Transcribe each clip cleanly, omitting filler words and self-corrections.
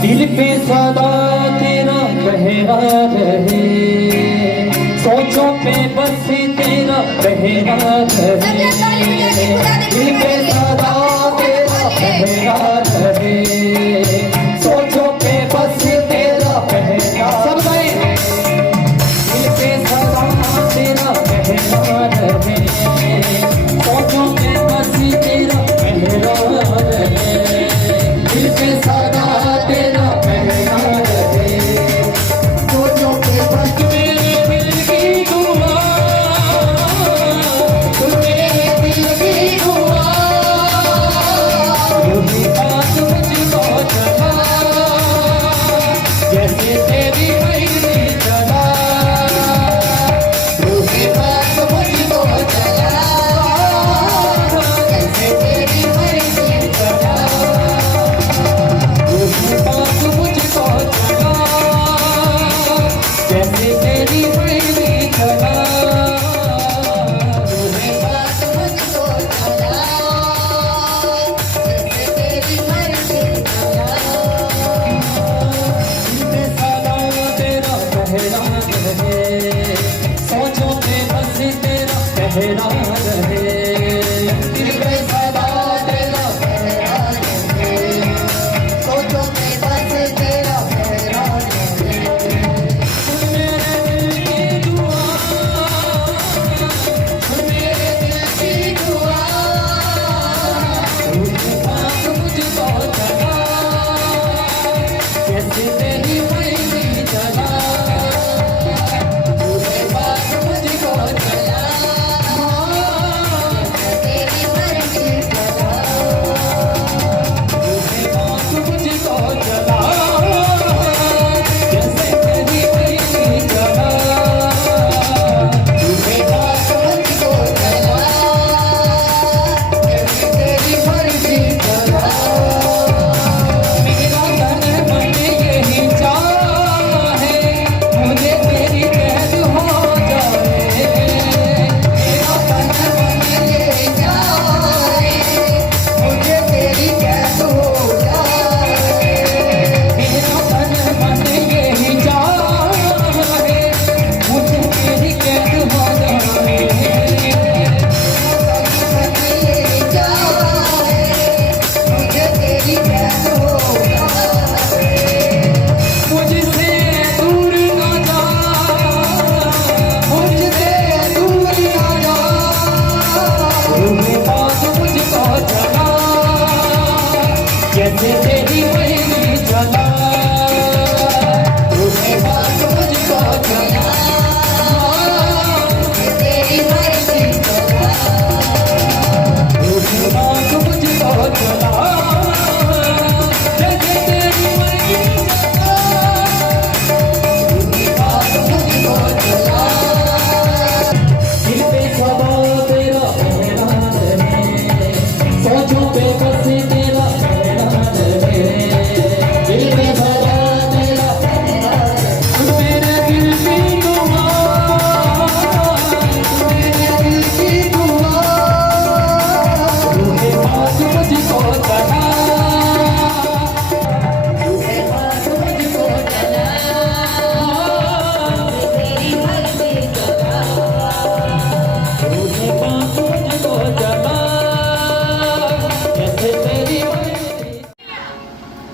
दिल पे सदा तेरा पहरा रहे, सोचों पे बस तेरा पहरा रहे, दिल पे सदा तेरा पहरा रहे, सोचों पे बस तेरा पहरा, सब गए, दिल पे सदा तेरा पहरा रहे, सोचों पे बस तेरा पहरा रहे, दिल पे सदा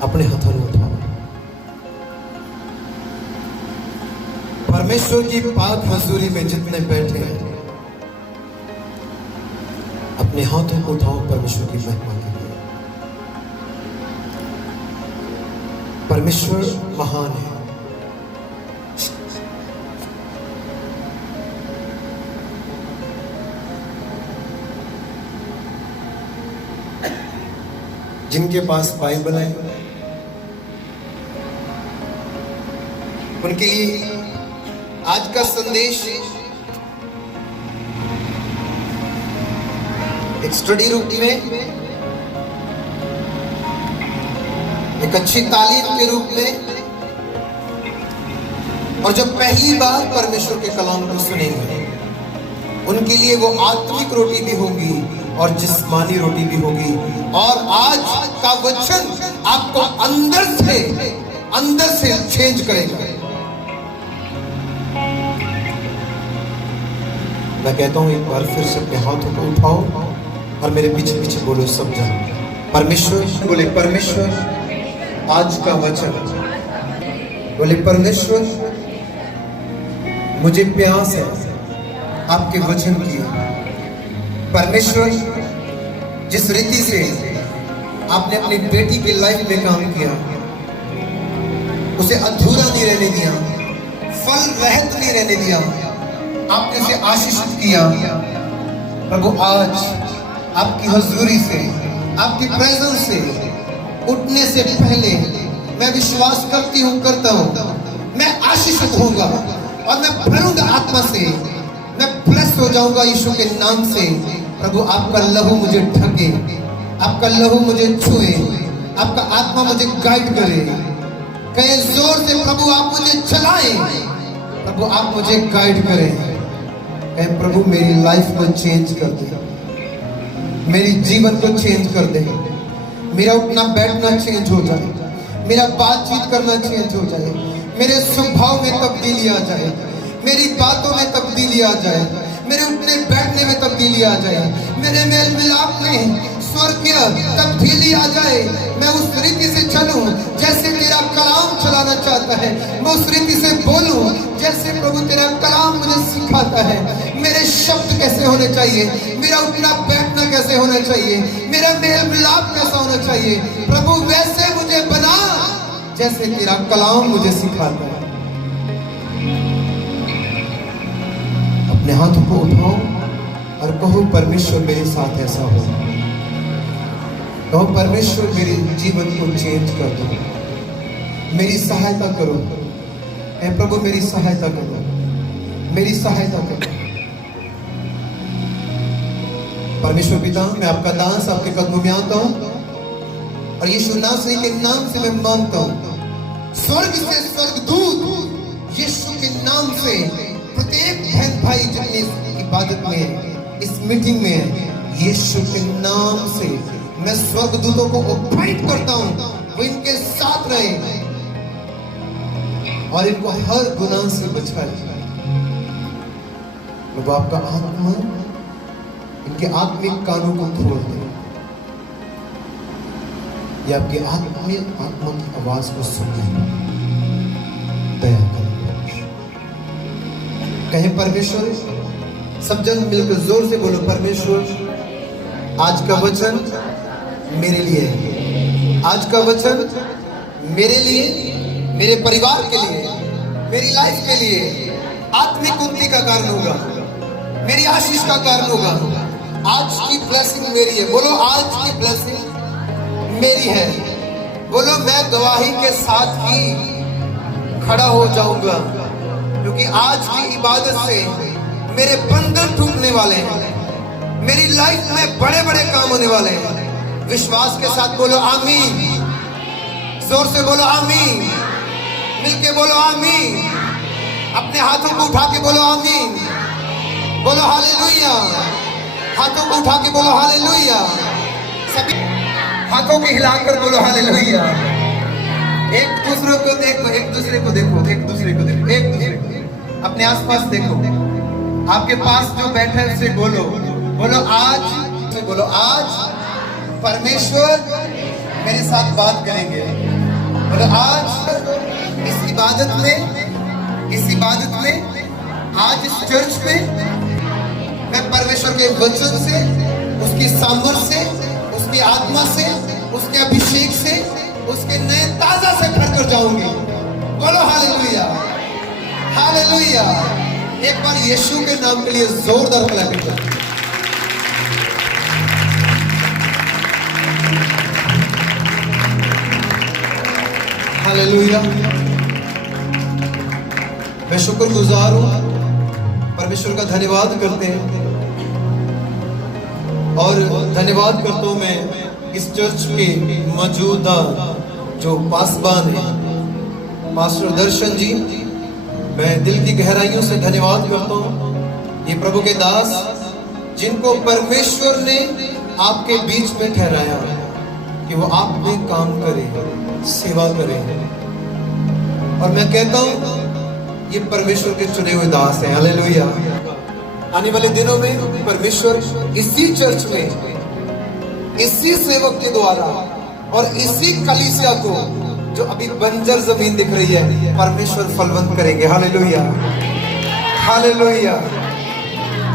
अपने हाथों में उठाओ। परमेश्वर की पाक हजूरी में जितने बैठे हैं अपने हाथों को उठाओ परमेश्वर की महिमा के लिए। परमेश्वर महान है। जिनके पास बाइबल है उनके लिए आज का संदेश एक स्टडी रूप में, एक अच्छी तालीम के रूप में, और जब पहली बार परमेश्वर के कलाम को सुनेंगे उनके लिए वो आत्मिक रोटी भी होगी और जिस्मानी रोटी भी होगी। और आज का वचन आपको अंदर से चेंज करेगा। मैं कहता हूं एक बार फिर से अपने हाथों को उठाओ और मेरे पीछे पीछे बोलो सब जन। परमेश्वर, बोले परमेश्वर आज का वचन, बोले परमेश्वर मुझे प्यास है आपके वचन की। परमेश्वर जिस रीति से आपने अपनी बेटी की लाइफ में काम किया उसे अधूरा नहीं रहने दिया, फल रहित नहीं रहने दिया, आपने उसे आशीषित किया। प्रभु आज आपकी हजूरी से, आपकी प्रेजेंस से उठने से पहले मैं विश्वास करता हूं मैं आशीषित होऊंगा और मैं भरूंगा आत्मा से, मैं ब्लेस्ड हो जाऊंगा यीशु के नाम से। प्रभु आपका लहू मुझे ढके, आपका लहू मुझे छुए, आपका आत्मा मुझे गाइड करे। कहे जोर से प्रभु आप मुझे चलाएं, प्रभु आप मुझे गाइड करें। कहे प्रभु मेरी लाइफ को चेंज कर दे, मेरी जीवन को चेंज कर दे, मेरा उठना बैठना चेंज हो जाए, मेरा बातचीत करना चेंज हो जाए, मेरे स्वभाव में तब्दीली आ जाए, मेरी बातों में तब्दीली आ जाए, मेरे उठने बैठने में तब्दीली आ जाए, मेरे मेल मिलाप में स्वर्गीय तब्दीली आ जाए। मैं उस रीति से चलूं जैसे तेरा कलाम चलाना चाहता है, मैं उस रीति से बोलूं जैसे प्रभु तेरा कलाम मुझे सिखाता है। मेरे शब्द कैसे होने चाहिए, मेरा उठना बैठना कैसे होना चाहिए, मेरा मेल मिलाप कैसा होना चाहिए, प्रभु वैसे मुझे बना जैसे तेरा कलाम मुझे सिखाता है। अपने हाथों को उठाओ और कहो परमेश्वर मेरे साथ ऐसा हो, कहो परमेश्वर मेरे जीवन को चेंज कर दो, मेरी सहायता करो। ऐ प्रभु मेरी सहायता करो, मेरी सहायता करो। परमेश्वर पिता मैं आपका दास आपके कदमों में आता हूं और यीशु नासरी के नाम से मैं मांगता हूं, स्वर्ग से स्वर्गदूत यीशु के नाम से प्रत्येक बहन भाई जितने इस इबादत में है, इस मीटिंग में है, यीशु के नाम से मैं स्वर्गदूतों को अपॉइंट करता हूं, वो इनके साथ रहे और इनको हर गुनाह से बचाए। प्रभु आपका आत्मा इनके आत्मिक कानों को खोल दे, ये आपके आत्मा की आवाज को सुने, दया करें। कहे परमेश्वर, सब जन मिलकर जोर से बोलो परमेश्वर आज का वचन मेरे लिए है, आज का वचन मेरे लिए, मेरे परिवार के लिए, मेरी लाइफ के लिए आत्मिक उन्नति का कारण होगा, मेरी आशीष का कारण होगा। आज की ब्लेसिंग मेरी है, बोलो आज की ब्लेसिंग मेरी है। बोलो मैं गवाही के साथ ही खड़ा हो जाऊंगा, क्योंकि आज की इबादत से मेरे बंधन टूटने वाले हैं, मेरी लाइफ में बड़े बड़े काम होने वाले हैं। विश्वास के साथ बोलो आमीन, जोर से बोलो आमीन, मिलके बोलो आमीन, अपने हाथों को उठा के बोलो आमीन, बोलो हालेलुया, हाथों को उठा के बोलो हालेलुया, सभी हाथों को हिलाकर बोलो हालेलुया। एक दूसरे को देखो, एक दूसरे को देखो, एक दूसरे को देखो, एक दूसरे को, अपने आसपास देखो, आपके पास जो बैठा है उससे बोलो, बोलो आज, बोलो आज परमेश्वर मेरे साथ बात करेंगे। बोलो आज इस इबादत में, आज इस चर्च में मैं परमेश्वर के वचन से, उसकी सामर्थ्य से, उसकी आत्मा से, उसके अभिषेक से, उसके नए ताजा से भर कर जाऊंगी। बोलो हालेलुया, हालेलुया। एक बार यीशु के नाम के लिए जोरदार क्लैपिंग करो। हालेलुया। मैं शुक्रगुजार हूँ, परमेश्वर का धन्यवाद करते हैं और धन्यवाद करता हूँ मैं इस चर्च के मौजूदा जो पासबान है मास्टर दर्शन जी, मैं दिल की गहराइयों से धन्यवाद करता हूँ। ये प्रभु के दास जिनको परमेश्वर ने आपके बीच में ठहराया कि वो आप में काम करे, सेवा करे, और मैं कहता हूँ ये परमेश्वर के चुने हुए दास हैं। हालेलुया। आने वाले दिनों में परमेश्वर इसी चर्च में इसी सेवक के द्वारा और इसी कलीसिया को जो अभी बंजर जमीन दिख रही है परमेश्वर फलवंत करेंगे। Hallelujah, hallelujah.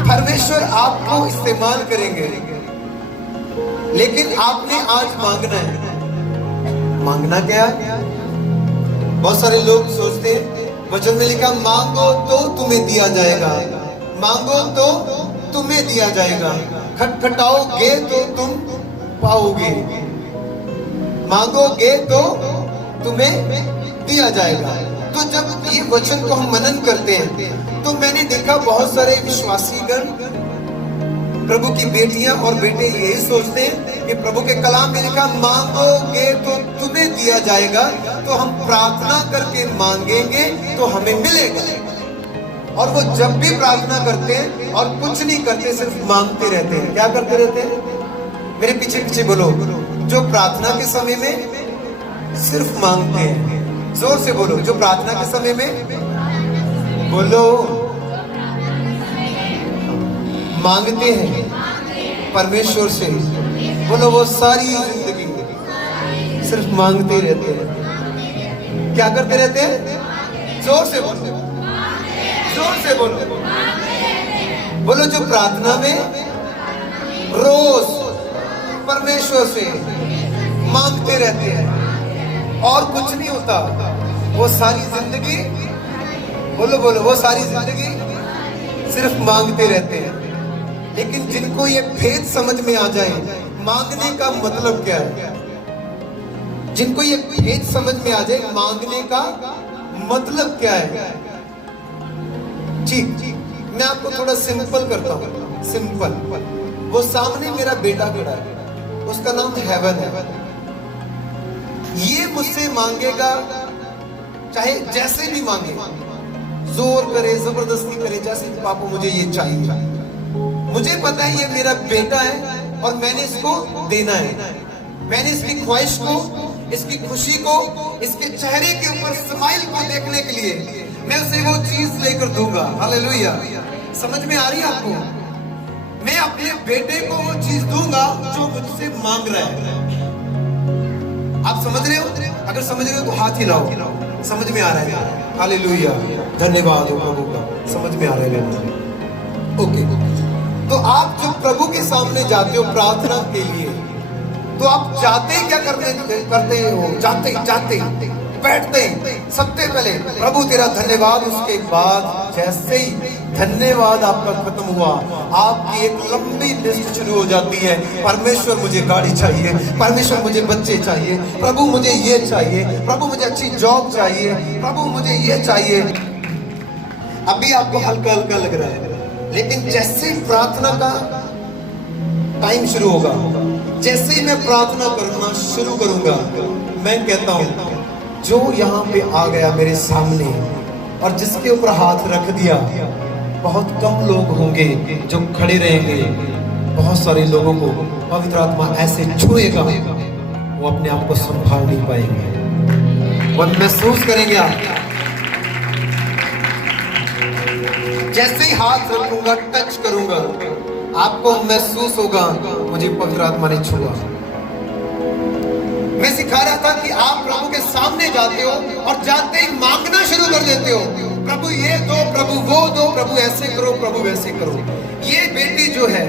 परमेश्वर आपको इस्तेमाल करेंगे, लेकिन आपने आज मांगना है। मांगना क्या है? बहुत सारे लोग सोचते हैं, वचन में लिखा मांगो तो तुम्हें दिया जाएगा, मांगो तो तुम्हें दिया जाएगा, खटखटाओगे तो तुम पाओगे, मांगोगे तो तुम्हें दिया जाएगा। तो जब ये वचन को हम मनन करते हैं तो मैंने देखा बहुत सारे विश्वासीगण, प्रभु की बेटियां और बेटे यही सोचते हैं कि प्रभु के कलाम में लिखा मांगोगे तो तुम्हें दिया जाएगा, तो हम प्रार्थना करके मांगेंगे तो हमें मिलेगा। और वो जब भी प्रार्थना करते हैं और कुछ नहीं करते, सिर्फ मांगते रहते हैं। क्या करते रहते हैं? मेरे पीछे पीछे बोलो, जो प्रार्थना के समय में सिर्फ मांगते हैं। जोर से बोलो, जो प्रार्थना के समय में बोलो मांगते हैं परमेश्वर से, बोलो वो सारी जिंदगी सिर्फ मांगते रहते हैं। क्या करते रहते हैं? जोर से बोलो, जोर से बोलो, बोलो जो प्रार्थना में रोज परमेश्वर से मांगते रहते हैं और कुछ नहीं होता, वो सारी जिंदगी, बोलो बोलो, वो सारी जिंदगी सिर्फ मांगते रहते हैं। लेकिन जिनको ये भेद समझ में आ जाए मांगने का मतलब क्या है, जिनको ये भेद समझ में आ जाए मांगने का मतलब क्या है, ठीक, मैं आपको थोड़ा सिंपल करता हूँ। सिंपल, वो सामने मेरा बेटा खड़ा है, उसका नाम हेवन है। ये मुझसे मांगेगा, चाहे जैसे भी मांगे, जोर करे, जबरदस्ती करे, जैसे पापा मुझे ये चाहिए, मुझे पता है ये मेरा बेटा है और मैंने इसको देना है। मैंने इसकी ख्वाहिश को, इसकी खुशी को, इसके चेहरे के ऊपर स्माइल को देखने के लिए मैं उसे वो चीज लेकर दूंगा। हालेलुया। समझ में आ रही है आपको? मैं अपने बेटे को वो चीज दूंगा जो मुझसे मांग रहा है। आप समझ रहे हो? अगर समझ रहे हो तो हाथ हिलाओ। समझ में आ रहा है? हालेलुया, धन्यवाद हो प्रभु का, समझ में आ रहा है। ओके, तो आप जब प्रभु के सामने जाते हो प्रार्थना के लिए, तो आप जाते क्या करते हो? जाते बैठते सबसे पहले प्रभु तेरा धन्यवाद, उसके बाद जैसे ही धन्यवाद आपका खत्म हुआ, आपकी एक लंबी लिस्ट शुरू हो जाती है। परमेश्वर मुझे गाड़ी चाहिए, परमेश्वर मुझे बच्चे चाहिए, प्रभु मुझे ये चाहिए, प्रभु मुझे अच्छी जॉब चाहिए, प्रभु मुझे ये चाहिए। अभी आपको हल्का हल्का लग रहा है, लेकिन जैसे ही प्रार्थना का टाइम शुरू होगा, जैसे ही मैं प्रार्थना करना शुरू करूंगा, मैं कहता हूं जो यहाँ पे आ गया मेरे सामने और जिसके ऊपर हाथ रख दिया, बहुत कम लोग होंगे जो खड़े रहेंगे। बहुत सारे लोगों को पवित्र आत्मा ऐसे छुएगा, वो अपने आप को संभाल नहीं पाएंगे, वो महसूस करेंगे। आप जैसे ही हाथ रखूंगा, टच करूंगा, आपको महसूस होगा मुझे पवित्र आत्मा ने छुआ। मैं सिखा रहा था कि आप प्रभु के सामने जाते हो और जाते ही मांगना शुरू कर देते हो, प्रभु ये दो, प्रभु वो दो, प्रभु ऐसे करो, प्रभु वैसे करो। ये बेटी जो है,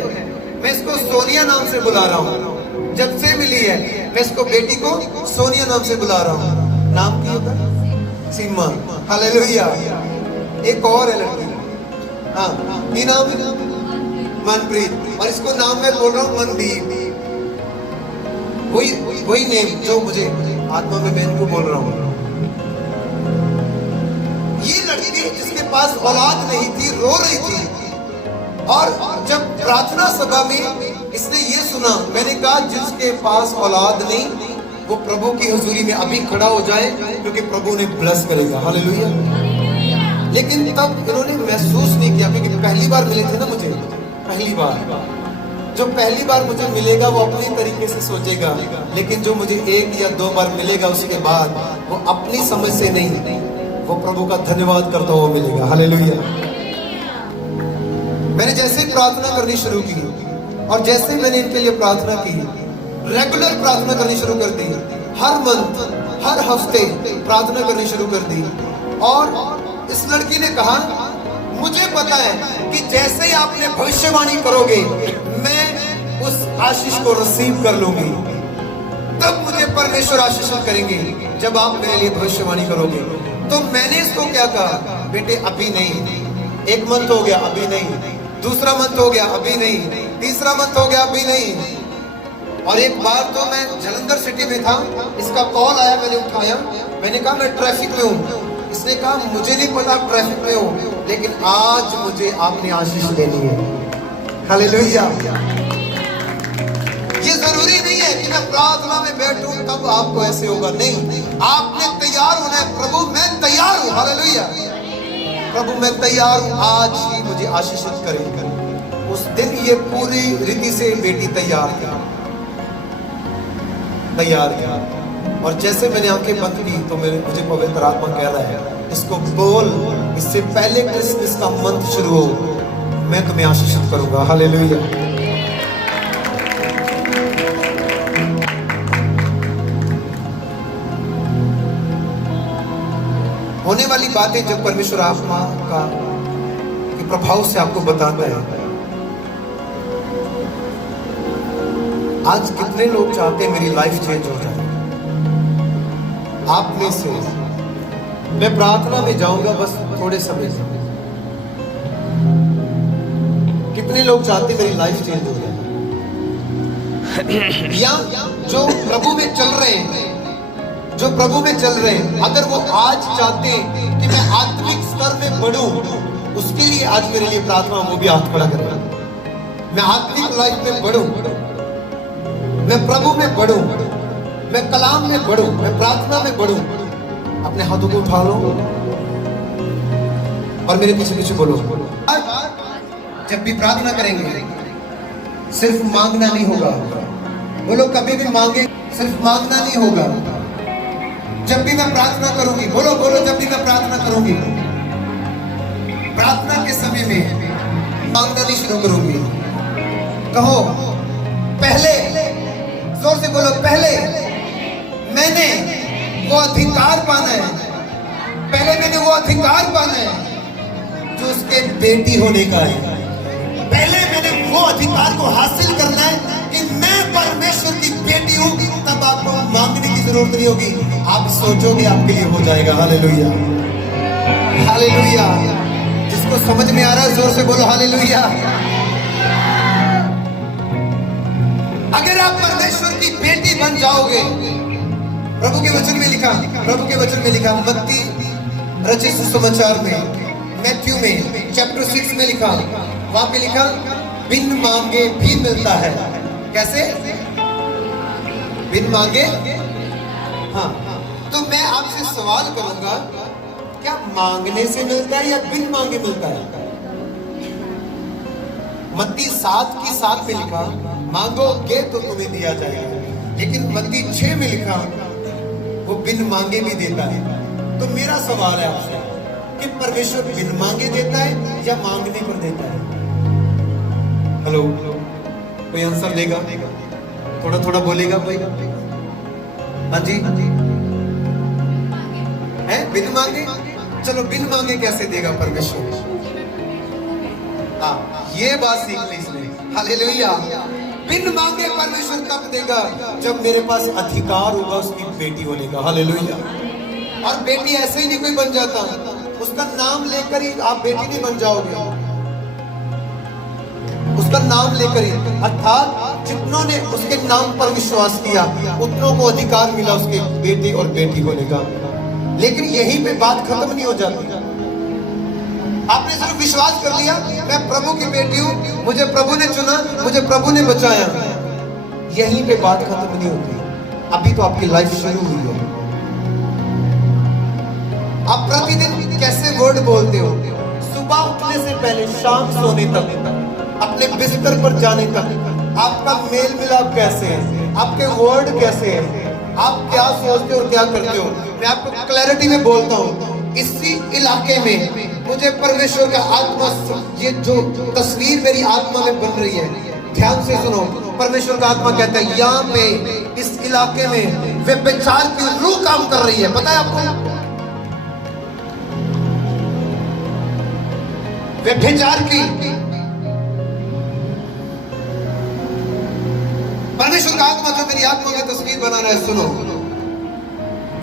मैं इसको सोनिया नाम से बुला रहा हूँ, जब से मिली है मैं इसको बेटी को सोनिया नाम से बुला रहा हूँ। नाम क्या होगा? सीमा। हालेलुया। एक और है लड़की, हाँ, ये नाम है मनप्रीत, और इसको नाम मैं बोल रहा हूँ मनदीप। वही नेम जो मुझे आत्मा में मैं इनको बोल रहा हूँ। पास औलाद नहीं थी, रो रही थी। और जब प्रार्थना सभा में इसने ये सुना, मैंने कहा जिसके पास औलाद नहीं वो प्रभु की हुजूरी में अभी खड़ा हो जाए, क्योंकि प्रभु ने ब्लेस करेगा। हालेलुया। लेकिन तब इन्होंने महसूस नहीं किया, क्योंकि पहली बार मिले थे ना मुझे, पहली बार। जो पहली बार मुझे मिलेगा वो अपनी तरीके से सोचेगा, लेकिन जो मुझे 1 या 2 बार मिलेगा उसके बाद वो अपनी समझ से नहीं, वो प्रभु का धन्यवाद करता हुआ मिलेगा। हालेलुया। मैंने जैसे ही प्रार्थना करनी शुरू की और जैसे मैंने इनके लिए प्रार्थना की, रेगुलर प्रार्थना करनी शुरू कर दी, हर मंथ हर हफ्ते प्रार्थना करनी शुरू कर दी। और इस लड़की ने कहा मुझे पता है कि जैसे ही आपने भविष्यवाणी करोगे मैं उस आशीष को रिसीव कर लूंगी, तब मुझे परमेश्वर आशीषित करेंगे जब आप मेरे लिए भविष्यवाणी करोगे। तो मैंने इसको क्या कहा, बेटे अभी नहीं, 1 मंथ हो गया अभी नहीं, दूसरा मंथ हो गया अभी नहीं, तीसरा मंथ हो गया अभी नहीं। और एक बार तो मैं जलंधर सिटी में था, इसका कॉल आया, मैंने उठाया, मैंने कहा मैं ट्रैफिक में हूँ। इसने कहा मुझे नहीं पता आप ट्रैफिक में हो, लेकिन आज मुझे आपने आशीष देनी है। हालेलुया। ये जरूरी नहीं है कि मैं प्रार्थना में बैठूं तब आपको ऐसे होगा, नहीं, आपने तैयार होना है। प्रभु मैं तैयार हूं। हालेलुया। प्रभु मैं तैयार हूं, आज ही मुझे आशीषित करें। उस दिन ये पूरी रीति से बेटी तैयार किया। और जैसे मैंने आंखें बंद की तो मुझे पवित्र आत्मा कह रहा है इसको बोल, इससे पहले क्रिसमस का मंथ शुरू हो मैं तुम्हें आशीषित करूंगा। हालेलुया। होने वाली बातें जब परमेश्वर आत्मा का प्रभाव से आपको बताता है। आज कितने लोग चाहते हैं मेरी लाइफ चेंज हो जाए? आप में से मैं प्रार्थना में जाऊंगा बस थोड़े समय से। कितने लोग चाहते मेरी लाइफ चेंज हो जाए? या जो प्रभु में चल रहे हैं, जो प्रभु में चल रहे हैं, अगर वो आज चाहते हैं कि मैं आत्मिक स्तर में बढ़ूं, उसके लिए आज मेरे लिए प्रार्थना, वो भी हाथ खड़ा करें। मैं आत्मिक लाइफ में बढ़ूं, मैं प्रभु में बढ़ूं, मैं कलाम में बढ़ूं, मैं प्रार्थना में बढ़ूं। अपने हाथों को उठा लो और मेरे पीछे पीछे बोलो। जब भी प्रार्थना करेंगे सिर्फ मांगना नहीं होगा। बोलो कभी भी मांगे, सिर्फ मांगना नहीं होगा। जब भी मैं प्रार्थना करूंगी, बोलो बोलो, जब भी मैं प्रार्थना करूंगी, प्रार्थना के समय में मांगना नहीं शुरू करूंगी। कहो पहले, जोर से बोलो, पहले मैंने वो अधिकार पाना है, पहले मैंने वो अधिकार पाना है जो उसके बेटी होने का है। पहले मैंने वो अधिकार को हासिल करना है कि मैं परमेश्वर की बेटी हूं, तब आपको मांगने की जरूरत नहीं होगी। आप सोचोगे आपके लिए हो जाएगा। हालेलुया। हालेलुया। जिसको समझ में आ रहा है जोर से बोलो हालेलुया। अगर आप परमेश्वर की बेटी बन जाओगे, प्रभु के वचन में लिखा, प्रभु के वचन में लिखा, मत्ती रचित सुसमाचार में, मैथ्यू में चैप्टर 6 में लिखा, वहां पे लिखा बिन मांगे भी मिलता है। कैसे? बिन मांगे। हाँ, तो मैं आपसे सवाल करूंगा, क्या मांगने से मिलता है या बिन मांगे मिलता है? मत्ती 7:7 में लिखा मांगोगे तो तुम्हें दिया जाएगा, लेकिन मत्ती 6 में लिखा वो बिन मांगे भी देता है। तो मेरा सवाल है आपसे कि परमेश्वर बिन मांगे देता है या मांगने पर देता है? हेलो, कोई आंसर देगा? थोड़ा थोड़ा बोलेगा कोई? हाँ जी, है बिन मांगे। चलो बिन मांगे कैसे देगा परमेश्वर? हाँ, ये बात सीख ली इसमें। हालेलुया। बिन मांगे परमेश्वर तब देगा जब मेरे पास अधिकार होगा उसकी बेटी होने का। हालेलुया। और बेटी ऐसे ही नहीं कोई बन जाता, उसका नाम लेकर ही आप बेटी नहीं बन जाओगे, उसका नाम लेकर ही। अर्थात जितनों ने उसके नाम पर विश्वास किया उतनों को अधिकार मिला उसके बेटे और बेटी होने का। लेकिन यहीं पे बात खत्म नहीं हो जाती। आपने सिर्फ विश्वास कर लिया मैं प्रभु की बेटी हूं, मुझे प्रभु ने चुना, मुझे प्रभु ने बचाया, यहीं पे बात खत्म नहीं होती। अभी तो आपकी लाइफ शुरू हुई है। आप प्रतिदिन कैसे वर्ड बोलते हो? सुबह उठने से पहले शाम सोने तक, अपने बिस्तर पर जाने तक आपका मेल मिलाप कैसे है? आपके वर्ड कैसे हैं? आप क्या सोचते हो और क्या करते हो? मैं आपको क्लैरिटी में बोलता हूँ, इसी इलाके में मुझे परमेश्वर का आत्मा, ये जो तस्वीर मेरी आत्मा में बन रही है, ध्यान से सुनो। परमेश्वर का आत्मा कहता है यहाँ पे इस इलाके में व्यभिचार की रूह काम कर रही है। पता है आपको? व्यभिचार की, परमेश्वर का आत्मा जो मेरी आत्मा में तस्वीर बना रहा है, सुनो।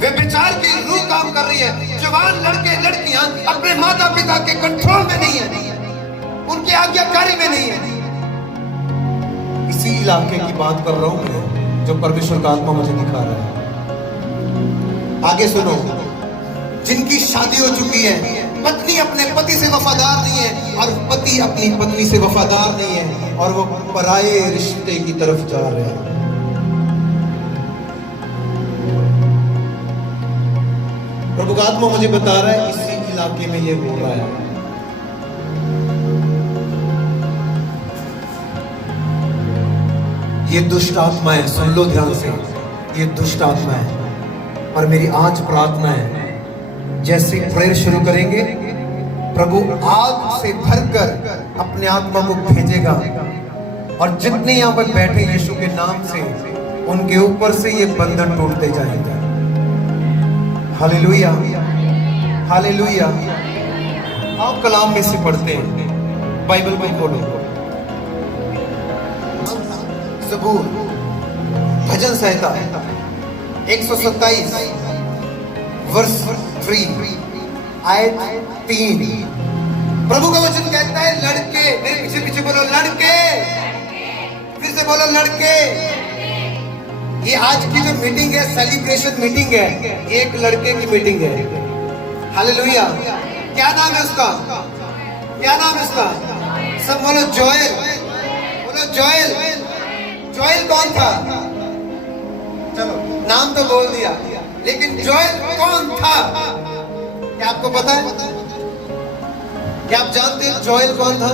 व्यभिचार की रूह काम कर रही है। जवान लड़के लड़कियां अपने माता पिता के कंट्रोल में नहीं है, उनकी आज्ञाकारी में नहीं है। इसी इलाके की बात कर रहा हूं मैं, जो परमेश्वर का आत्मा मुझे दिखा रहा है। आगे सुनो। जिनकी शादी हो चुकी है, पत्नी अपने पति से वफादार नहीं है और पति अपनी पत्नी से वफादार नहीं है, और वो पराये रिश्ते की तरफ जा रहे हैं। प्रभु का आत्मा मुझे बता रहा है इसी इलाके में ये हो रहा है। ये दुष्ट आत्मा है, सुन लो ध्यान से, ये दुष्ट आत्मा है। और मेरी आज प्रार्थना है, जैसे प्रेयर शुरू करेंगे, प्रभु आग से भरकर अपने आत्मा को भेजेगा, और जितने यहाँ पर बैठे यीशु के नाम से, उनके ऊपर से ये बंधन टूटते जाएंगे। Hallelujah, hallelujah. आओ कलाम में से पढ़ते हैं, बाइबल में खोलो। ज़बूर, भजन संहिता 127 वर्ष 3 आयत 3। प्रभु का वचन कहता है, लड़के, मेरे पीछे पीछे बोलो लड़के, फिर से बोलो लड़के। ये आज की जो मीटिंग है, सेलिब्रेशन मीटिंग है, एक लड़के की मीटिंग है। हालेलुया। क्या नाम है उसका? क्या नाम है उसका? सब बोलो जोएल, बोलो जोएल। जोएल कौन था? चलो नाम तो बोल दिया, लेकिन जोएल कौन था? क्या आपको पता है? क्या आप जानते हैं जोएल कौन था?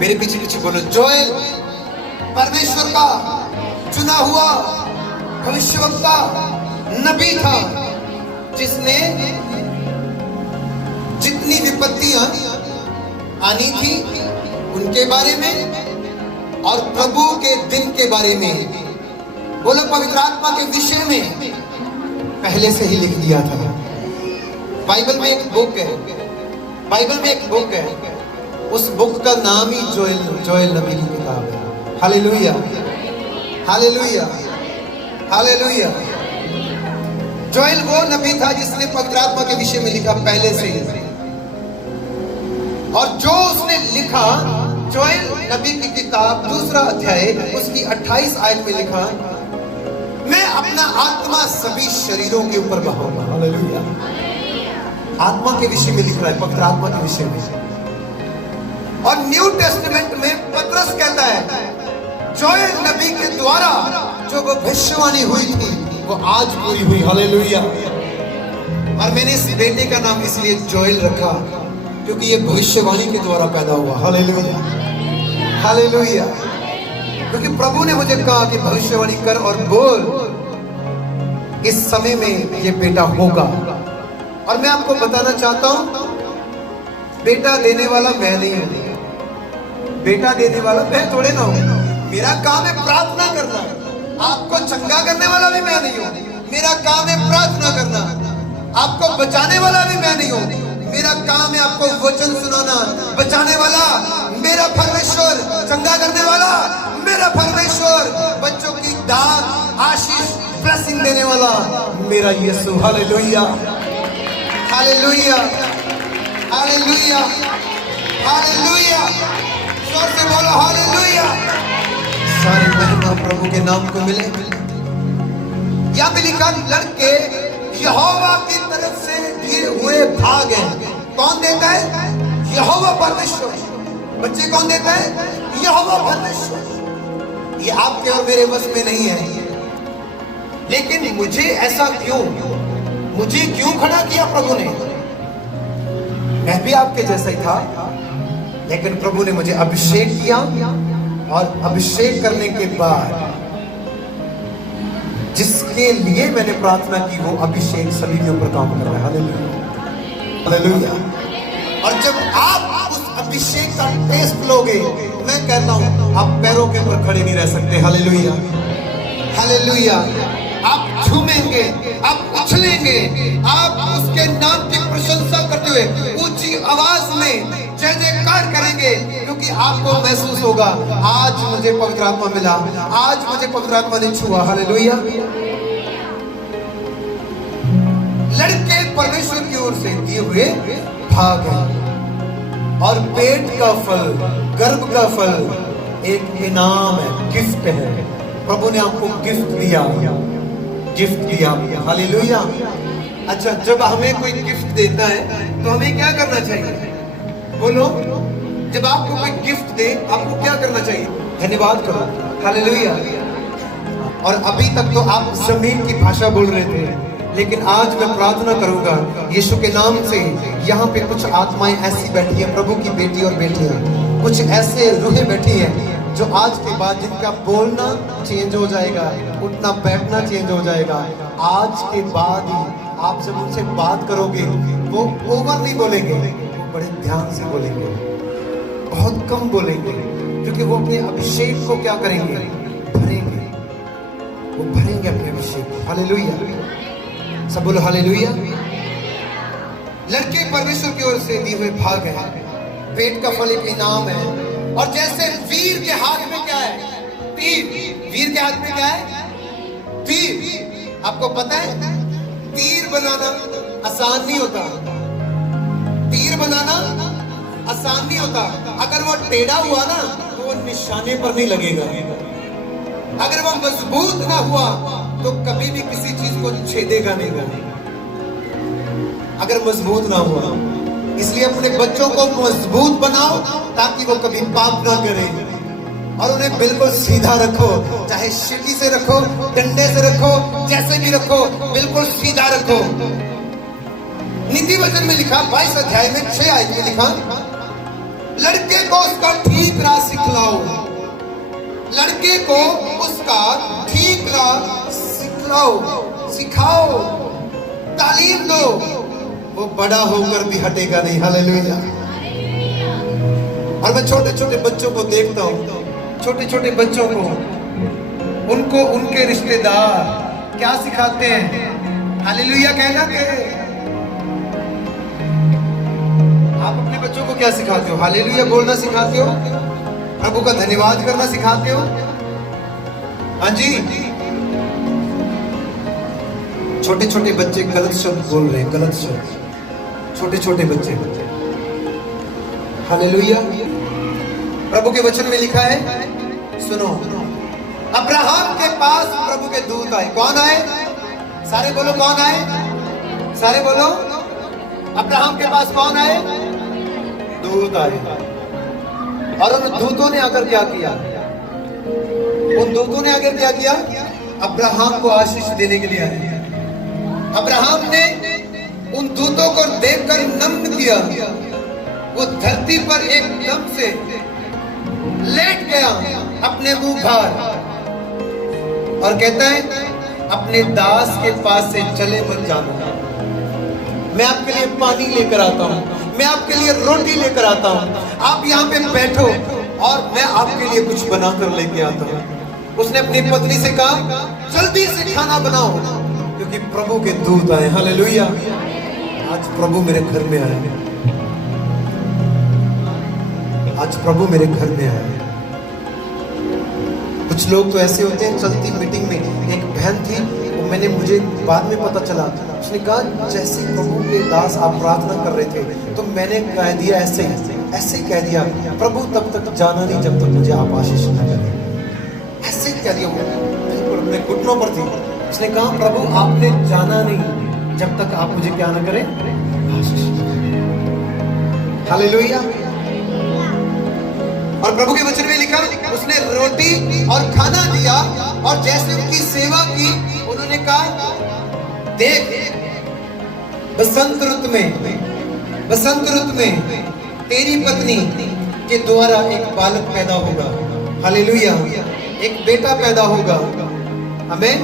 मेरे पीछे पीछे बोलो, जोएल परमेश्वर का चुना हुआ भविष्यवक्ता नबी था, जिसने जितनी विपत्तियां आनी थी उनके बारे में और प्रभु के दिन के बारे में, बोलो पवित्र आत्मा के विषय में पहले से ही लिख दिया था। बाइबल में एक बुक है, बाइबल में एक बुक है, उस बुक का नाम ही जोएल नबी की किताब है। Hallelujah, hallelujah, hallelujah. जोएल वो नबी था जिसने पवित्र आत्मा के विषय में लिखा पहले से ही, और जो उसने लिखा, जोएल नबी की किताब 2 अध्याय उसकी 28 आयत में लिखा, मैं अपना आत्मा सभी शरीरों के ऊपर बहाऊंगा। हालेलुया। आत्मा के विषय में लिख रहा है, पवित्र आत्मा के विषय में। और न्यू टेस्टामेंट में पतरस कहता है, जोएल नबी के द्वारा जो वो भविष्यवाणी हुई थी वो आज पूरी हुई। हालेलुया। और मैंने इस बेटे का नाम इसलिए जोएल रखा क्योंकि ये भविष्यवाणी के द्वारा पैदा हुआ। Hallelujah, hallelujah. क्योंकि प्रभु ने मुझे कहा कि भविष्यवाणी कर और बोल, इस समय में ये बेटा होगा। और मैं आपको बताना चाहता हूं, बेटा देने वाला मैं नहीं हूं, बेटा देने वाला मैं थोड़े ना हूं। मेरा काम है प्रार्थना करना, आपको चंगा करने वाला भी मैं नहीं हूं। मेरा काम है प्रार्थना करना, आपको बचाने वाला भी मैं नहीं हूं। मेरा काम है आपको वचन सुनाना, बचाने वाला मेरा परमेश्वर, चंगा करने वाला मेरा परमेश्वर, बच्चों की दान, आशीष, ब्लेसिंग देने वाला मेरा Yeshu. Hallelujah, hallelujah, hallelujah, hallelujah. जोर से बोलो हालेलुया। सारी महिमा प्रभु के नाम को मिले। यहाँ पे लिखा, लड़के यहोवा की तरफ से दिए हुए भाग हैं। कौन देता है? यहोवा परमेश्वर। बच्चे कौन देता है? यहोवा परमेश्वर। ये आपके और मेरे बस में नहीं है। लेकिन मुझे ऐसा क्यों, मुझे क्यों खड़ा किया प्रभु ने? मैं भी आपके जैसा ही था, लेकिन प्रभु ने मुझे अभिषेक किया और अभिषेक करने के बाद जिसके लिए मैंने प्रार्थना की वो अभिषेक सभी के ऊपर काम कर रहा है। Hallelujah, hallelujah. और जब आप उस अभिषेक का टेस्ट लोगे, मैं कहता हूं आप पैरों के ऊपर खड़े नहीं रह सकते। Hallelujah, hallelujah. आप झूमेंगे, आप उछलेंगे, आप उसके नाम की प्रशंसा करते हुए ऊंची आवाज में जय जयकार करेंगे, क्योंकि आपको महसूस होगा आज मुझे पवित्र आत्मा मिला, आज मुझे पवित्र आत्मा ने छुआ। हालेलुया। लड़के परमेश्वर की ओर से दिए हुए भाग हैं, और पेट का फल, गर्भ का फल एक इनाम है, गिफ्ट है। प्रभु ने आपको गिफ्ट दिया, गिफ्ट दिया। हालेलुया। अच्छा, जब हमें कोई गिफ्ट देता है तो हमें क्या करना चाहिए? बोलो, जब आपको कोई गिफ्ट दे आपको क्या करना चाहिए? धन्यवाद करो। हालेलुया। और अभी तक तो आप जमीन की भाषा बोल रहे थे, लेकिन आज मैं प्रार्थना करूंगा यीशु के नाम से, यहाँ पे कुछ आत्माएं ऐसी बैठी हैं, प्रभु की बेटी और बेटियां, कुछ ऐसे रूहें बैठी हैं जो आज के बाद जिनका बोलना चेंज हो जाएगा, उठना बैठना चेंज हो जाएगा। आज के बाद ही आप जब उनसे बात करोगे वो ओवर नहीं बोलेंगे, वो बड़े ध्यान से बोलेंगे, बहुत कम बोलेंगे, क्योंकि वो अपने अभिषेक को क्या करेंगे? भरेंगे, वो भरेंगे अपने अभिषेक को। हालेलुया, सब बोलो हालेलुया। लड़के परमेश्वर की ओर से दिए हुए भाग है, पेट का फल एक इनाम है। और जैसे वीर के हाथ में क्या है? तीर। वीर के हाथ में क्या है? तीर। आपको पता है तीर बनाना आसान नहीं होता, तीर बनाना आसान नहीं होता। अगर वो टेढ़ा हुआ ना तो वो निशाने पर नहीं लगेगा, अगर वो मजबूत ना हुआ तो कभी भी किसी चीज को छेदेगा नहीं वो, अगर मजबूत ना हुआ। इसलिए अपने बच्चों को मजबूत बनाओ ताकि वो कभी पाप ना करें, और उन्हें बिल्कुल सीधा रखो, चाहे शिकी से रखो, डंडे से रखो, जैसे भी रखो, बिल्कुल सीधा रखो। नीति वचन में लिखा 22 अध्याय में 6 आयत में लिखा, लड़के को उसका ठीक राह सिखलाओ, लड़के को उसका ठीक राह सिखलाओ, सिखाओ, तालीम दो, वो बड़ा होकर भी हटेगा नहीं। हालेलुया। और मैं छोटे छोटे बच्चों को देखता हूँ, छोटे छोटे बच्चों को, उनको उनके रिश्तेदार क्या सिखाते हैं? हालेलुया कहना के। आप अपने बच्चों को क्या सिखाते हो? हालेलुया बोलना सिखाते हो, प्रभु का धन्यवाद करना सिखाते हो। हाँ जी, छोटे छोटे बच्चे गलत शब्द बोल रहे हैं, गलत शब्द, छोटे छोटे बच्चे। हालेलुया। प्रभु के वचन में लिखा है, सुनो, अब्राहम के पास प्रभु के दूत आए। कौन आए? सारे बोलो कौन आए? सारे बोलो, अब्राहम के पास कौन आए? दूत आए। और उन दूतों ने आकर क्या किया? उन दूतों ने आकर क्या किया? अब्राहम को आशीष देने के लिए आए। अब्राहम ने उन दूतों को देखकर नम्र किया, वो धरती पर एकदम से लेट गया, अपने मुंह भार, और कहता है अपने दास के पास से चले मत जाना, मैं आपके लिए पानी लेकर आता हूं, मैं आपके लिए रोटी लेकर आता हूं, आप यहाँ पे बैठो और मैं आपके लिए कुछ बनाकर लेके आता हूं। उसने अपनी पत्नी से कहा जल्दी से खाना बनाओ, क्योंकि प्रभु के दूत आए। हालेलुया। आज प्रभु मेरे घर में आए, आज प्रभु मेरे घर में आए। कुछ लोग तो ऐसे होते हैं, चलती मीटिंग में एक बहन थी, वो मैंने मुझे बाद में पता चला, उसने कहा जैसे प्रभु के दास आप प्रार्थना कर रहे थे तो मैंने कह दिया ऐसे ही कह दिया, प्रभु तब तक जाना नहीं जब तक मुझे आप आशीष न करें। ऐसे ही कह दिया, बिल्कुल अपने घुटनों पर थी। उसने कहा प्रभु आपने जाना नहीं जब तक आप मुझे क्या न करें, आशीष। हालेलुया। और प्रभु के वचन में लिखा, उसने रोटी और खाना दिया और जैसे उनकी सेवा की, उन्होंने कहा देख बसंत ऋतु में तेरी पत्नी के द्वारा एक बालक पैदा होगा, हालेलुया, एक बेटा पैदा होगा। आमीन।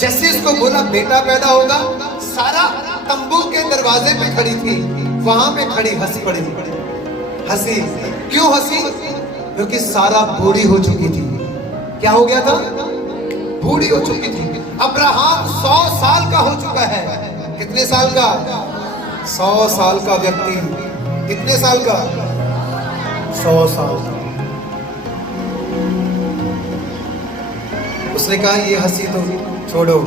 जैसे इसको बोला बेटा पैदा होगा, सारा तंबू के दरवाजे पे खड़ी थी, वहां पे खड़ी हंसी पड़ी। हंसी क्यों हंसी? क्योंकि सारा बूढ़ी हो चुकी थी। क्या हो गया था? बूढ़ी हो चुकी थी। अब्राहम 100 साल का हो चुका है। कितने साल का? 100 साल का व्यक्ति। कितने साल का? 100 साल का। उसने कहा ये हंसी तो छोड़ो,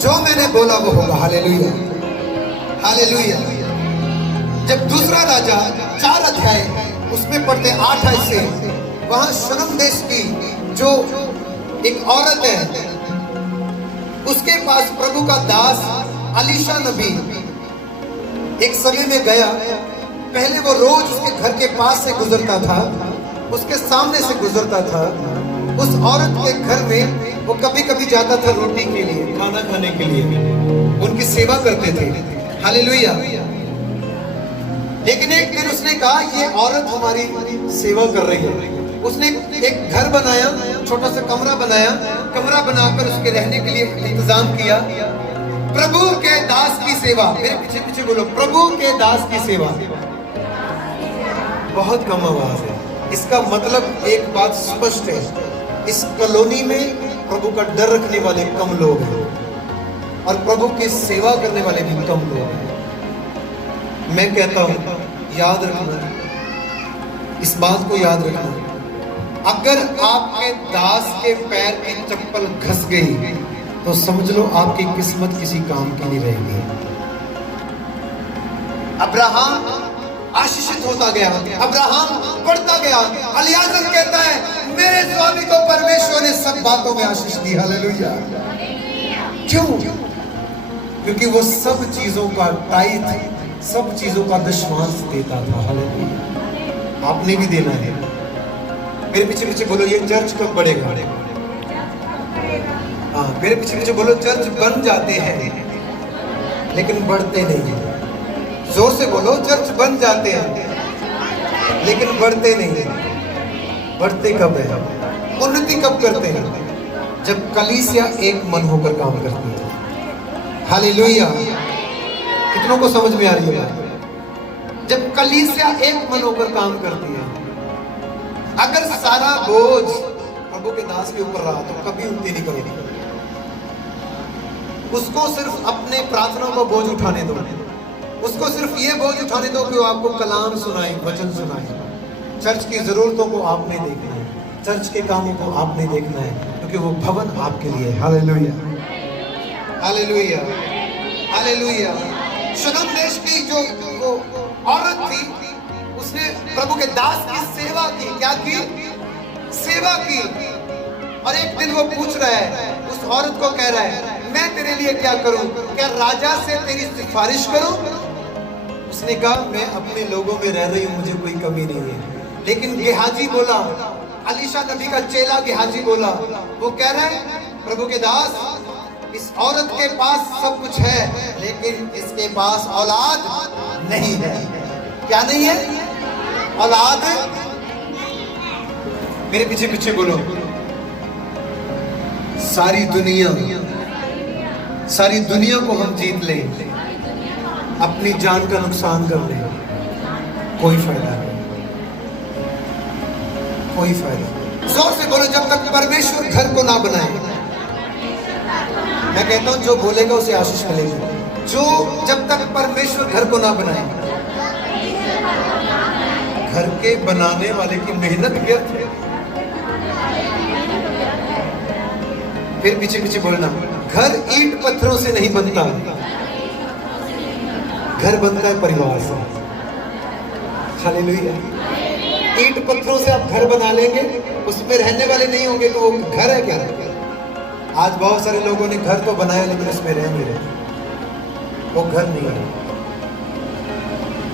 जो मैंने बोला वो होगा। Hallelujah, hallelujah. जब दूसरा राजा 4 अध्याय उसमें पढ़ते 8 से, वहां शनम देश की जो एक औरत है, उसके पास प्रभु का दास अलीशा नबी एक समय में गया। पहले वो रोज उसके घर के पास से गुजरता था, उसके सामने से गुजरता था। उस औरत के घर में वो कभी कभी जाता था रोटी के लिए, खाना खाने के लिए, उनकी सेवा करते थे। हालेलुया। लेकिन एक दिन उसने कहा ये औरत हमारी सेवा कर रही है। उसने एक घर बनाया, छोटा सा कमरा बनाया, कमरा बनाकर उसके रहने के लिए इंतजाम किया। प्रभु के दास की सेवा। मेरे पीछे पीछे बोलो, प्रभु के दास की सेवा। बहुत कम आवाज है। इसका मतलब एक बात स्पष्ट है, इस कॉलोनी में प्रभु का डर रखने वाले कम लोग हैं और प्रभु की सेवा करने वाले भी कम लोग हैं। मैं कहता हूं याद रखना, इस बात को याद रखना, अगर आपके दास के पैर की चप्पल घस गई तो समझ लो आपकी किस्मत किसी काम की नहीं रहेगी। अब्राहम आशीषित होता गया, अब्राहम बढ़ता गया। एलियाजर कहता है मेरे स्वामी को परमेश्वर ने सब बातों में आशीष दी। हालेलुया। क्यों? क्योंकि वो सब चीजों का टाइथ, सब चीजों का दशमांश देता था। हालेलुया। आपने भी देना है। मेरे पीछे पीछे बोलो ये चर्च कब बढ़ेगा? हाँ, मेरे पीछे पीछे बोलो चर्च बन जाते हैं लेकिन बढ़ते नहीं। जोर से बोलो चर्च बन जाते हैं लेकिन बढ़ते नहीं। बढ़ते कब है? उन्नति कब करते हैं? जब कलीसिया एक मन होकर काम करती है। हालेलुया। कितनों को समझ में आ रही है बात? जब कलीसिया एक मन होकर काम करती है। अगर सारा बोझ प्रभु के दास के ऊपर रहा तो कभी उन्नति नहीं करेगी। उसको सिर्फ अपने प्रार्थना को बोझ उठाने दो, उसको सिर्फ ये बोझ उठाने दो कि वो आपको कलाम सुनाए, वचन सुनाए। चर्च की जरूरतों को आपने देखना है, चर्च के कामों को आपने देखना है, क्योंकि वो भवन आपके लिए। Hallelujah, hallelujah, hallelujah. शनम देश की जो वो औरत थी, उसने प्रभु के दास की सेवा की। क्या की? सेवा की। और एक दिन वो पूछ रहा है, उस औरत को कह रहा है मैं तेरे लिए क्या करूं? क्या राजा से तेरी सिफारिश करूं? उसने कहा मैं अपने लोगों में रह रही हूं, मुझे कोई कमी नहीं है। लेकिन गेहाजी बोला, अलीशा नबी का चेला गेहाजी बोला, वो कह रहा है प्रभु के दास, इस औरत के पास सब कुछ है लेकिन इसके पास औलाद नहीं है। क्या नहीं है? औलाद। मेरे पीछे पीछे बोलो, सारी दुनिया को हम जीत लें, अपनी जान का नुकसान कर लें, कोई फायदा नहीं, कोई फायदा। जोर से बोलो, जब तक परमेश्वर घर को ना बनाए। मैं कहता हूं जो बोलेगा उसे आशीष मिलेगी। जो जब तक परमेश्वर घर को ना बनाए, घर के बनाने वाले की मेहनत व्यर्थ है। फिर पीछे पीछे बोलना, घर ईंट पत्थरों से नहीं बनता, घर बनता है परिवार से। हालेलुया। ईंट पत्थरों से आप घर बना लेंगे, उसमें रहने वाले नहीं होंगे तो वो घर है क्या? आज बहुत सारे लोगों ने घर तो बनाया लेकिन उसमें रह नहीं रहे, वो घर नहीं है।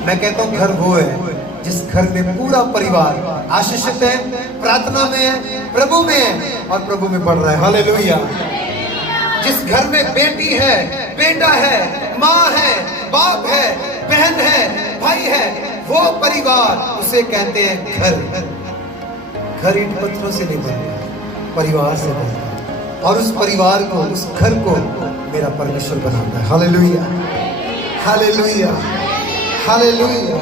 मैं कहता हूँ घर वो है जिस घर में पूरा परिवार आशीषित है, प्रार्थना में है, प्रभु में है और प्रभु में बढ़ रहा है। हालेलुया। जिस घर में बेटी है, बेटा है, माँ है, बाप है, बहन है, भाई है, वो परिवार उसे कहते हैं घर। घर ईंट पत्थरों से नहीं बनता, परिवार से बनता है और उस परिवार को, उस घर को मेरा परमेश्वर बनाता है। Hallelujah, hallelujah, hallelujah,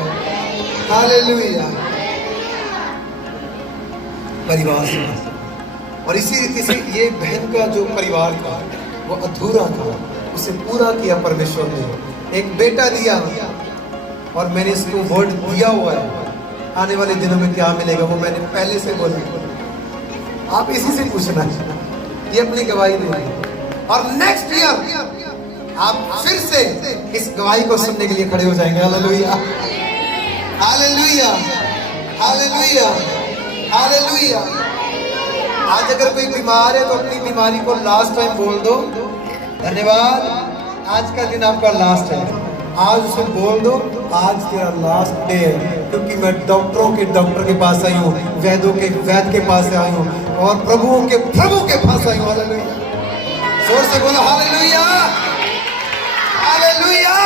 hallelujah. परिवार से बनता। और इसी रीति से ये बहन का जो परिवार था वो अधूरा था, उसे पूरा किया परमेश्वर ने। एक बेटा दिया और मैंने इसको वर्ड दिया हुआ है, आने वाले दिनों में क्या मिलेगा वो मैंने पहले से बोला। आप इसी से पूछना, ये अपनी गवाही देंगे और नेक्स्ट ईयर आप फिर से इस गवाही को सुनने के लिए खड़े हो जाएंगे। Hallelujah, hallelujah, hallelujah, hallelujah. आज अगर कोई बीमार है तो अपनी बीमारी को लास्ट टाइम बोल दो, धन्यवाद, आज का दिन आपका लास्ट है। आज उसे बोल दो, आज तेरा लास्ट डे है, क्योंकि मैं डॉक्टरों के डॉक्टर के पास आई हूँ, वैद्यों के वैद्य के पास आई हूँ और प्रभुओं के प्रभु के पास आई हूँ। हालेलुया, जोर से बोलो हालेलुया, हालेलुया।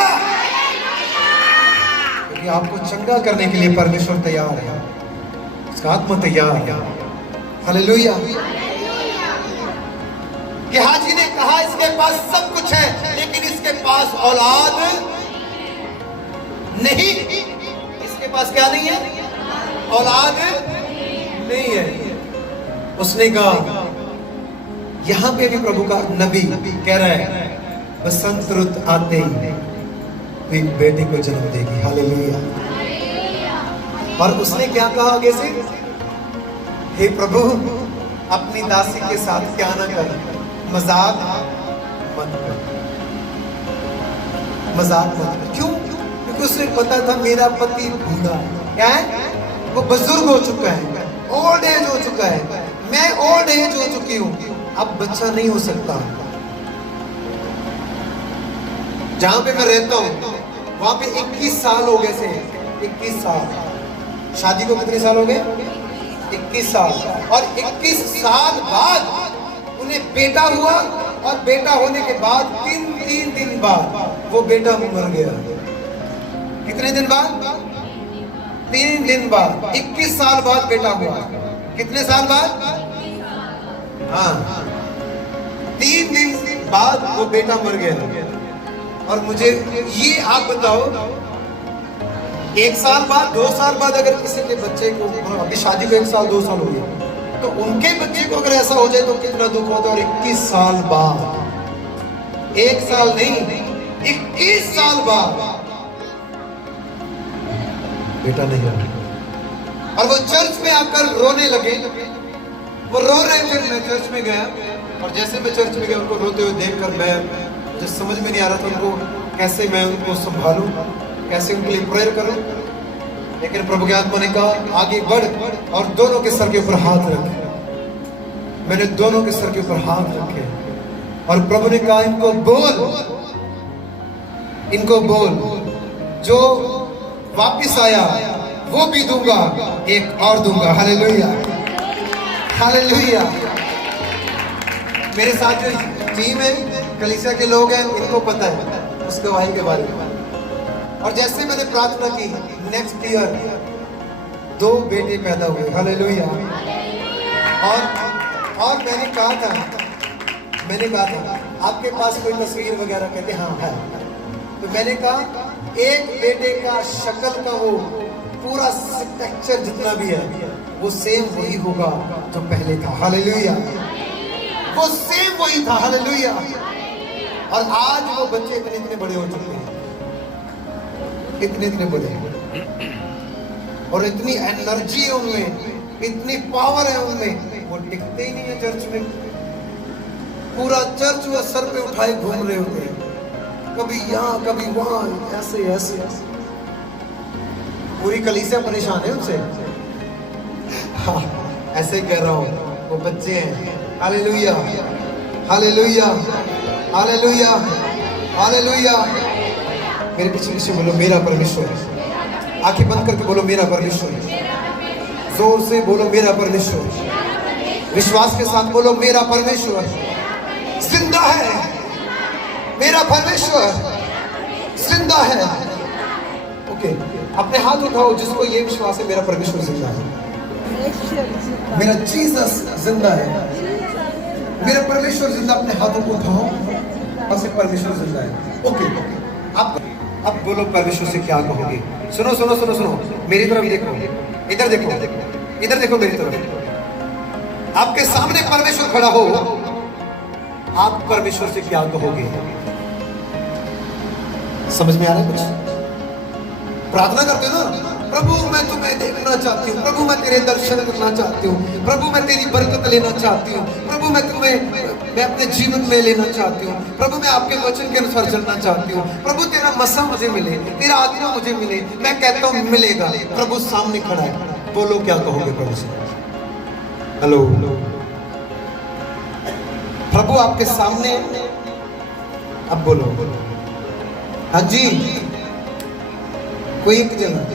क्योंकि आपको चंगा करने के लिए परमेश्वर तैयार है, उसका आत्मा तैयार है। हालेलुया। कि हाजी ने कहा इसके पास सब कुछ है लेकिन इसके पास औलाद नहीं। इसके पास क्या नहीं है? औलाद नहीं है। उसने कहा, यहां पे भी प्रभु का नबी कह रहा है, बसंत रुत आते ही वे बेटे को जन्म देगी। हालेलुया। और उसने क्या कहा आगे से? हे प्रभु, अपनी दासी के साथ क्या ना कर, मजाक मत कर, मजाक मत कर। क्यों? क्योंकि उसे पता था मेरा पति बूढ़ा है। क्या है? वो बुजुर्ग हो चुका है, ओल्ड एज हो चुका है, मैं ओल्ड एज हो चुकी हूँ, अब बच्चा नहीं हो सकता। जहां पे मैं रहता हूँ वहां पे 21 साल हो गए थे। 21 साल शादी को कितने साल हो गए? 21 साल। और 21 साल बाद उन्हें बेटा हुआ और बेटा होने के बाद तीन दिन बाद वो बेटा मर गया। कितने दिन बाद? 3 दिन बाद। 21 साल बाद बेटा हुआ। कितने साल बाद? हाँ, 3 दिन बाद वो बेटा मर गया। और मुझे ये आप बताओ, 1 साल बाद, 2 साल बाद अगर किसी के बच्चे को, अभी शादी को 1 साल 2 साल हो गया, तो उनके बच्चे को अगर ऐसा हो जाए तो कितना दुख होता है। और 21 साल बाद, 1 साल नहीं, 21 साल बाद बेटा नहीं आया। और वो चर्च में आकर रोने लगे। वो रो रहे थे। मैं चर्च में गया और जैसे मैं चर्च में गया उनको रोते हुए देखकर मुझे समझ में नहीं आ रहा था उनको कैसे मैं उनको संभालूं, कैसे उनके लिए प्रेयर करूं। लेकिन प्रभु के आत्मा ने कहा, आगे बढ़ और दोनों के सर के ऊपर हाथ रख। मैंने दोनों के सर के ऊपर हाथ रखे और प्रभु ने कहा, इनको बोल, जो वापिस आया वो भी दूंगा, एक और दूंगा। Hallelujah, hallelujah. मेरे साथ जो टीम है, कलीसिया के लोग हैं, इनको पता है उस गवाही के बारे में। और जैसे मैंने प्रार्थना की, नेक्स्ट ईयर 2 बेटे पैदा हुए। हालेलुया। और मैंने कहा था आपके पास कोई तस्वीर वगैरह? कहते हाँ है। तो मैंने कहा, एक बेटे का शक्ल का वो पूरा स्ट्रक्चर जितना भी है वो सेम वही होगा जो पहले था। हालेलुया। वो सेम वही था। हालेलुया। और आज वो बच्चे इतने बड़े हो चुके हैं, इतने बड़े, और इतनी एनर्जी है उनमें, इतनी पावर है उनमें, वो टिकते ही नहीं है चर्च में। पूरा चर्च वो सर पे उठाए घूम रहे होते हैं, कभी यहाँ कभी वहां, ऐसे। पूरी कलीसिया परेशान है उनसे। हाँ, ऐसे कह रहा हूँ, वो बच्चे हैं। Hallelujah, hallelujah, hallelujah, hallelujah. मेरे पीछे बोलो, मेरा परमेश्वर आंखें बंद करके बोलो मेरा परमेश्वर। जोर से बोलो मेरा परमेश्वर। विश्वास के साथ बोलो मेरा परमेश्वर जिंदा है। मेरा परमेश्वर जिंदा है। ओके, अपने हाथ उठाओ जिसको ये विश्वास है मेरा परमेश्वर जिंदा है, मेरा जीसस जिंदा है, मेरा परमेश्वर जिंदा। अपने हाथों को उठाओ और से परमेश्वर जिंदा है। ओके, अब बोलो परमेश्वर से क्या कहोगे। सुनो सुनो सुनो सुनो, मेरी तरफ देखो, इधर देखो, इधर देखो मेरी तरफ। आपके सामने परमेश्वर खड़ा हो, आप परमेश्वर से क्या कहोगे? समझ में आ रहा है कुछ? प्रार्थना करते हो ना, प्रभु मैं तुम्हें देखना चाहती हूँ, प्रभु मैं तेरे दर्शन करना चाहती हूँ, प्रभु मैं तेरी बरकत लेना चाहती हूँ, प्रभु मैं अपने जीवन में लेना चाहती हूँ, प्रभु मैं आपके वचन के अनुसार चलना चाहती हूँ, प्रभु तेरा मसा मुझे मिले, तेरा आत्मा मुझे मिले। मैं कहता हूँ मिलेगा। प्रभु सामने खड़ा है, बोलो क्या कहोगे प्रभु से? हेलो, प्रभु आपके सामने, अब बोलो। हाँ जी, कोई एक जगह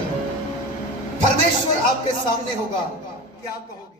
परमेश्वर आपके सामने होगा, क्या कहोगे?